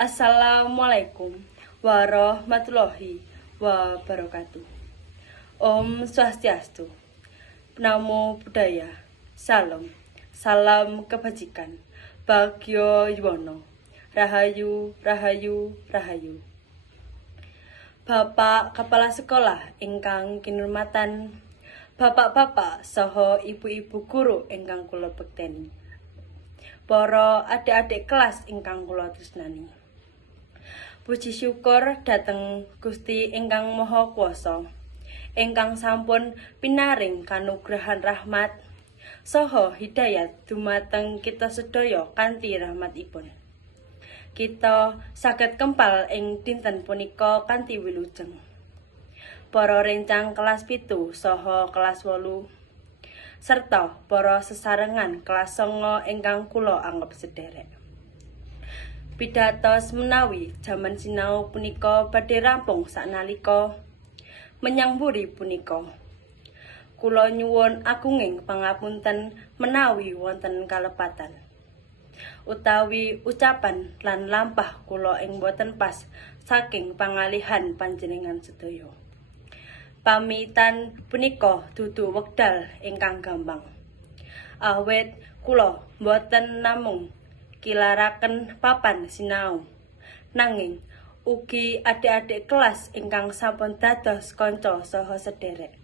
Assalamualaikum warahmatullahi wabarakatuh. Om Swastiastu, Namo Buddhaya, Salam, salam kebajikan, Bagyo Yuwono, Rahayu, Rahayu, Rahayu. Bapak Kepala Sekolah ingkang kinurmatan, bapak-bapak saha ibu-ibu guru ingkang kula bekteni, para adik-adik kelas ingkang kula tresnani. Puji syukur dhateng Gusti ingkang Maha Kuwasa, ingkang sampun pinaring kanugrahan rahmat saha hidayat dumateng kita sedaya kanthi rahmatipun. Kita saged kempal ing dinten punika kanthi wilujeng. Para rencang kelas 7 saha kelas 8 serta para sesarengan kelas 9 ingkang kula anggep sederek. Pidhatos menawi jaman sinau punika badhe rampung saknalika menyang mburi punika. Kula nyuwun agunging pangapunten menawi wonten kalepatan utawi ucapan lan lampah kula ing boten pas saking pangalihan panjenengan sedaya. Pamitan punika dudu wekdal ingkang gampang. Awit kula boten namung kilaraken papan sinau, nanging ugi adik-adik kelas ingkang sampun dados kanca saha sederek.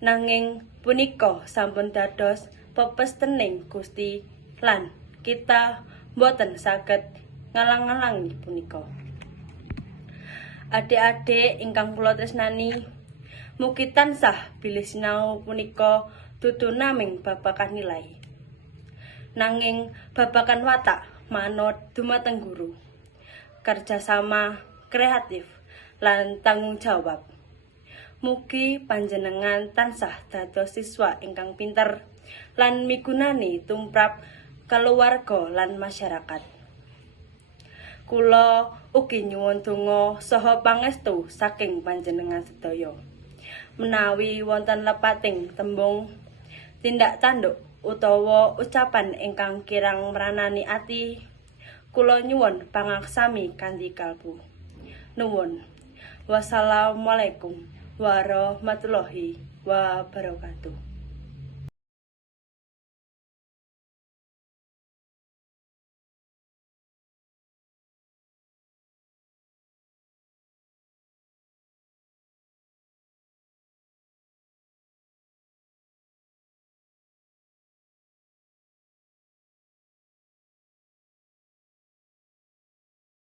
Nanging punika sampun dados pepestening Gusti lan kita boten saged ngalang-alangi punika. Adik-adik ingkang kula tresnani, mugi tansah bilih sinau punika dudu naming babagan nilai, nanging babagan watak manut dumateng guru, kerjasama, kreatif, lan tanggung jawab. Mugi panjenengan tansah dados siswa ingkang pinter lan migunani tumrap keluarga lan masyarakat. Kula ugi nyuwun donga saha pangestu saking panjenengan sedaya. Menawi wonten lepating tembung, tindak tanduk utawa ucapan ingkang kirang mranani ati, kula nyuwun pangaksami kanthi kalbu. Nuwun. Wassalamualaikum warahmatullahi wabarakatuh.